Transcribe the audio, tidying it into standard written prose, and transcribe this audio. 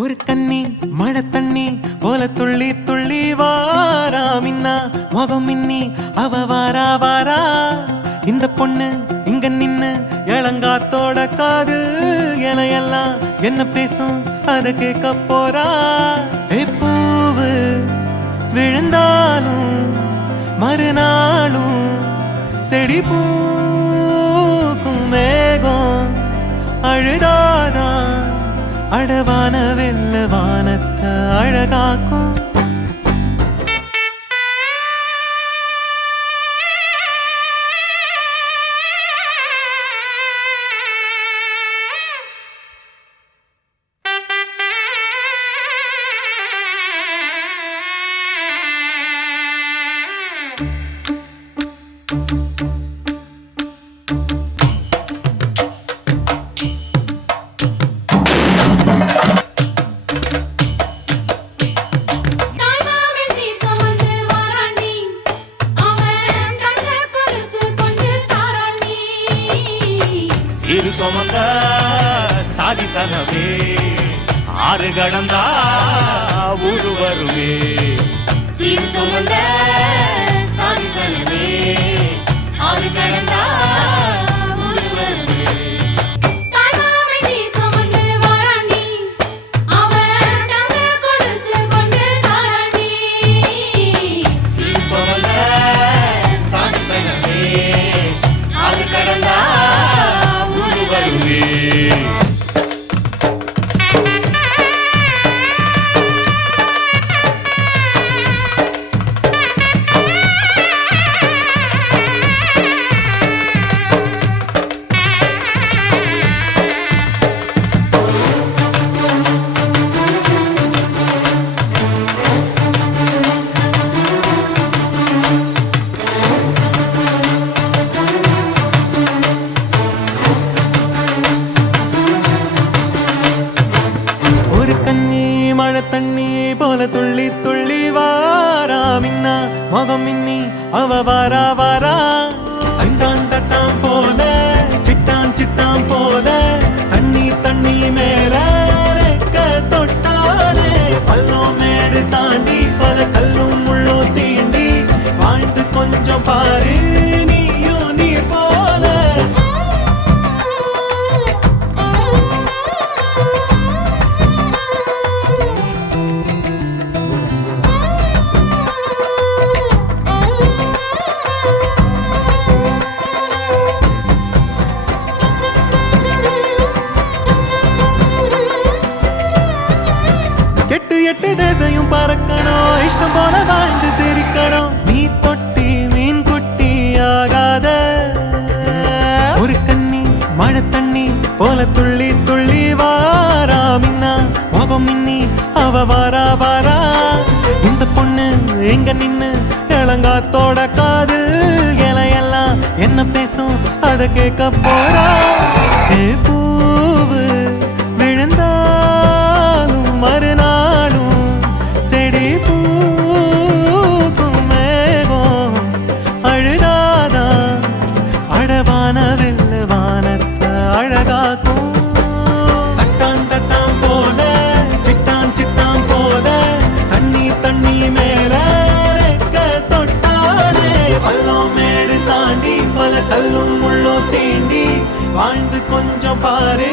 ஒரு கண்ணி மழை தண்ணி போல துள்ளி துள்ளி வாரா மின்னா முகம் மின்னி அவ வாரா வாரா இந்த பொண்ணு இங்க நின்னு இளங்காத்தோட காதில் என எல்லாம் என்ன பேசும் அத கேட்க போறா. பூவு விழுந்தாலும் மறுநாளும் செடி பூக்கும் மேகம் அழுதாதான் அழவான வெல்ல வானத்தை அழகாக்கும். இரு சுமந்த சாதி சனவே ஆறு கடந்தா ஊரு வருவே. சீரு சுமந்த சாதி சனவே ஆறு கடந்தா ஊரு வருவே. தாய்மாமே சீர் சுமந்து வாராண்டி அவன் தங்க கொலுசு கொண்டு தாராண்டி. சீர் சுமந்த சாதி சனவே ஆறு கடந்தா மழை தண்ணி போல துள்ளி துள்ளி வாரா மின்னா முகம் மின்னி அவ வாரா வாரா. ஐந்தான் தட்டாம் போல சிட்டான் சிட்டாம் போல தண்ணி தண்ணி மேல ரெக்க தொட்டாலே பள்ளம் மேடு தாண்டி பல கல்லும் முள்ளும் தீண்டி வாழ்ந்து கொஞ்சம் பாரு நீயும் நீர் போல. எட்டு தேசையும் பறக்கணும் இஷ்டம் போல வாழ்ந்து சிரிக்கணும். நீ தொட்டி மீன் குட்டி ஆகாத ஒரு கண்ணி மழை தண்ணி போல துள்ளி துள்ளி வாரா மின்னா முகம் மின்னி அவ வாரா வாரா. இந்த பொண்ணு எங்க நின்னு இளங்காத்தோட காதில் எல்லாம் என்ன பேசும் அத கேட்க போறா. பூவு விழுந்தாலும் மறுநாளும் செடி பூக்கும் மேகம் அழுதாதான் அழவான வெல்ல வானத்தை அழகாக்கும். தட்டான் தட்டான் போல சிட்டான் சிட்டான் போல தண்ணி தண்ணி மேல ரெக்க தொட்டாலே பள்ளம் மேடு தாண்டி பல கல்லும் முள்ளும் தீண்டி வாழ்ந்து கொஞ்சம் பாரு